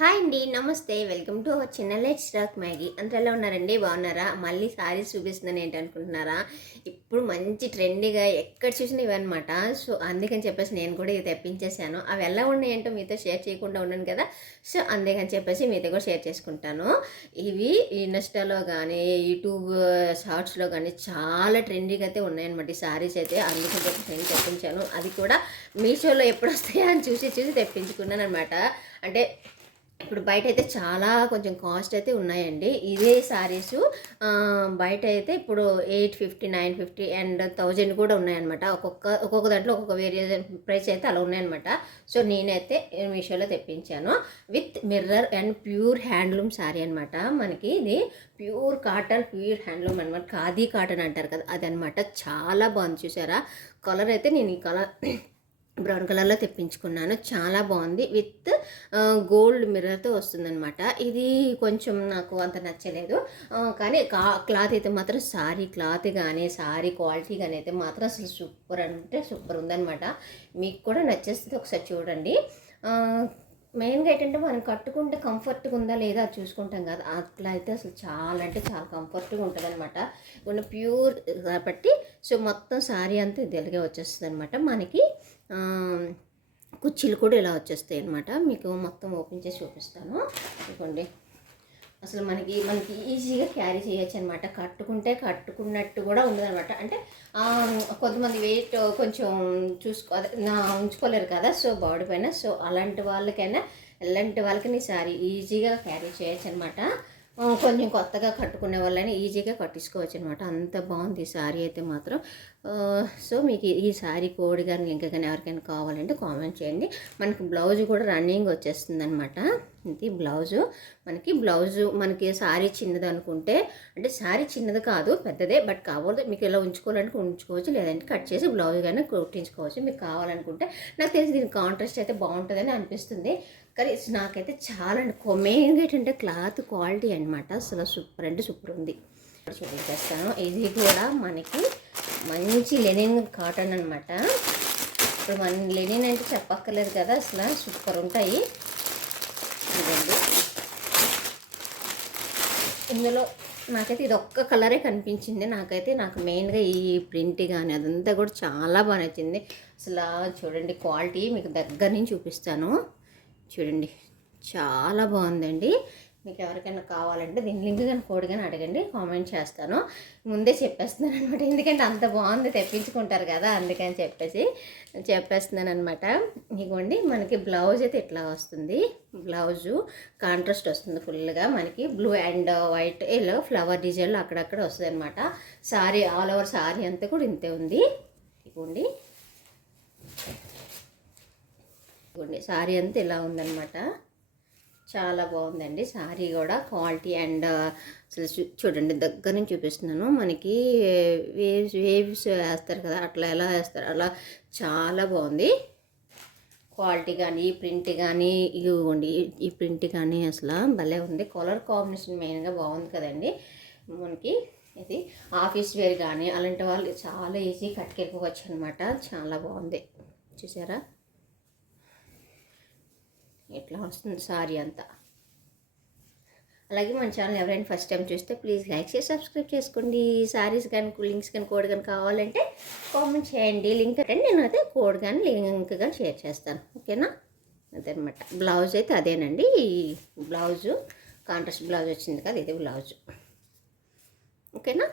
Hi అండి నమస్తే. Welcome to our చిన్న లైట్ స్టాక్ మ్యాగీ అంత ఉన్నారండి? బాగున్నారా? మళ్ళీ సారీస్ చూపిస్తున్నాను ఏంటనుకుంటున్నారా? ఇప్పుడు మంచి ట్రెండీగా ఎక్కడ చూసినా ఇవన్నమాట. సో అందుకని చెప్పేసి నేను కూడా ఇది తెప్పించేసాను అవి ఎలా ఉన్నాయంటో మీతో షేర్ చేయకుండా ఉన్నాను కదా? సో అందుకని చెప్పేసి మీతో కూడా షేర్ చేసుకుంటాను. ఇవి ఇన్స్టాలో కానీ యూట్యూబ్ షార్ట్స్లో కానీ చాలా ట్రెండీగా అయితే ఉన్నాయన్నమాట ఈ సారీస్ అయితే. అందుకని చెప్పేసి నేను తెప్పించాను. అది కూడా మీషోలో ఎప్పుడు వస్తాయో అని చూసి చూసి తెప్పించుకున్నాను అనమాట అంటే ఇప్పుడు బయట అయితే చాలా కొంచెం కాస్ట్ అయితే ఉన్నాయండి. ఇదే శారీస్ బయట అయితే ఇప్పుడు eight fifty nine fifty and thousand కూడా ఉన్నాయన్నమాట. ఒక్కొక్క ఒక్కొక్క దాంట్లో ఒక్కొక్క వేరే ప్రైస్ అయితే అలా ఉన్నాయన్నమాట. సో నేనైతే మీషోలో తెప్పించాను. With mirror and pure handloom sari అనమాట మనకి ఇది ప్యూర్ కాటన్ ప్యూర్ హ్యాండ్లూమ్ అనమాట ఖాదీ కాటన్ అంటారు కదా అది అనమాట చాలా బాగుంది చూసారా? కలర్ అయితే నేను ఈ కలర్ బ్రౌన్ కలర్లో తెప్పించుకున్నాను. చాలా బాగుంది. విత్ గోల్డ్ మిర్రర్తో వస్తుందన్నమాట. ఇది కొంచెం నాకు అంత నచ్చలేదు. కానీ కా క్లాత్ అయితే మాత్రం సారీ క్లాత్ కానీ సారీ క్వాలిటీ కానీ అయితే మాత్రం అసలు సూపర్ అంటే సూపర్ ఉందన్నమాట. మీకు కూడా నచ్చేస్తుంది ఒకసారి చూడండి. మెయిన్గా ఏంటంటే మనం కట్టుకుంటే కంఫర్ట్గా ఉందా లేదా అది చూసుకుంటాం కదా. అట్లా అయితే అసలు చాలా అంటే చాలా కంఫర్ట్గా ఉంటుంది అనమాట ఉన్న ప్యూర్ కాబట్టి సో మొత్తం శారీ అంతా ఇది వచ్చేస్తుంది అనమాట మనకి కుర్చీలు కూడా ఇలా వచ్చేస్తాయి అనమాట మీకు మొత్తం ఓపెన్ చేసి చూపిస్తాను. ఇదిగోండి. అసలు మనకి మనకి ఈజీగా క్యారీ చేయొచ్చు అనమాట కట్టుకుంటే కట్టుకున్నట్టు కూడా ఉండదనమాట. అంటే కొంతమంది వెయిట్ కొంచెం చూసుకో నా ఉంచుకోలేరు కదా సో బాడీ పైన. సో అలాంటి వాళ్ళకైనా ఎలాంటి వాళ్ళకి నీ సారీ ఈజీగా క్యారీ చేయొచ్చు అనమాట కొంచెం కొత్తగా కట్టుకునే వాళ్ళని ఈజీగా కట్టించుకోవచ్చు అనమాట అంత బాగుంది ఈ సారీ అయితే మాత్రం. సో మీకు ఈ- శారీ సారీ కానీ లింక్ కానీ ఎవరికైనా కావాలంటే కామెంట్ చేయండి. మనకి బ్లౌజ్ కూడా రన్నింగ్ వచ్చేస్తుంది అనమాట ఇది బ్లౌజు మనకి బ్లౌజు మనకి సారీ చిన్నది అనుకుంటే అంటే సారీ చిన్నది కాదు పెద్దదే బట్ కావాలి మీకు ఇలా ఉంచుకోవాలంటే ఉంచుకోవచ్చు లేదంటే కట్ చేసి బ్లౌజ్ కానీ కుట్టించుకోవచ్చు. మీకు కావాలనుకుంటే నాకు తెలిసి దీని కాంట్రాస్ట్ అయితే బాగుంటుందని అనిపిస్తుంది. కానీ నాకైతే చాలా మెయిన్గా ఏంటంటే క్లాత్ క్వాలిటీ అనమాట అసలు సూపర్ అంటే సూపర్ ఉంది. చూపించేస్తాను ఇది కూడా మనకి మంచి లెనిన్ కాటన్ అనమాట ఇప్పుడు మన లెనిన్ అంటే చెప్పక్కర్లేదు కదా అసలు సూపర్ ఉంటాయి. ఇదండి ఇందులో నాకైతే ఇది ఒక్క కలరే కనిపించింది. నాకైతే నాకు మెయిన్గా ఈ ప్రింట్ కానీ అదంతా కూడా చాలా బాగా నచ్చింది. అసలు చూడండి క్వాలిటీ మీకు దగ్గర నుంచి చూపిస్తాను. చూడండి చాలా బాగుందండి. మీకు ఎవరికైనా కావాలంటే దీని లింక్ కానీ కోడ్ కానీ అడగండి కామెంట్ చేస్తాను. ముందే చెప్పేస్తున్నాను అనమాట ఎందుకంటే అంత బాగుంది తెప్పించుకుంటారు కదా అందుకని చెప్పేసి చెప్పేస్తున్నాను అనమాట ఇగోండి మనకి బ్లౌజ్ అయితే ఇట్లా వస్తుంది. బ్లౌజు కాంట్రాస్ట్ వస్తుంది ఫుల్గా. మనకి బ్లూ అండ్ వైట్ ఇలా ఫ్లవర్ డిజైన్లో అక్కడక్కడ వస్తుంది అనమాట సారీ ఆల్ ఓవర్ సారీ అంతా కూడా ఇంతే ఉంది. ఇగోండి. ఇదిగోండి సారీ అంతా ఇలా ఉందన్నమాట. చాలా బాగుందండి. సారీ కూడా క్వాలిటీ అండ్ అసలు చూడండి దగ్గర నుంచి చూపిస్తున్నాను. మనకి వేవ్స్ వేవ్స్ వేస్తారు కదా అట్లా ఎలా వేస్తారు అలా చాలా బాగుంది. క్వాలిటీ కానీ ఈ ప్రింట్ కానీ ఇవ్వండి ఈ ప్రింట్ కానీ అసలు భలే ఉంది. కలర్ కాంబినేషన్ మెయిన్గా బాగుంది కదండి. మనకి ఇది ఆఫీస్ వేర్ కానీ అలాంటి వాళ్ళు చాలా ఈజీ కట్టుకెళ్ళిపోవచ్చు అనమాట చాలా బాగుంది. చూసారా? ఇట్లా వస్తుంది సారీ అంతా. అలాగే మన ఛానల్ ఎవరైనా ఫస్ట్ టైం చూస్తే ప్లీజ్ లైక్ చేసి సబ్స్క్రైబ్ చేసుకోండి. సారీస్ కానీ లింక్స్ కానీ కోడ్ కానీ కావాలంటే కామెంట్ చేయండి. లింక్ అంటే నేను అయితే కోడ్ కానీ లింక్ కానీ షేర్ చేస్తాను. ఓకేనా? అదనమాట. బ్లౌజ్ అయితే అదేనండి. ఈ బ్లౌజు కాంట్రాస్ట్ బ్లౌజ్ వచ్చింది కదా ఇది బ్లౌజు. ఓకేనా?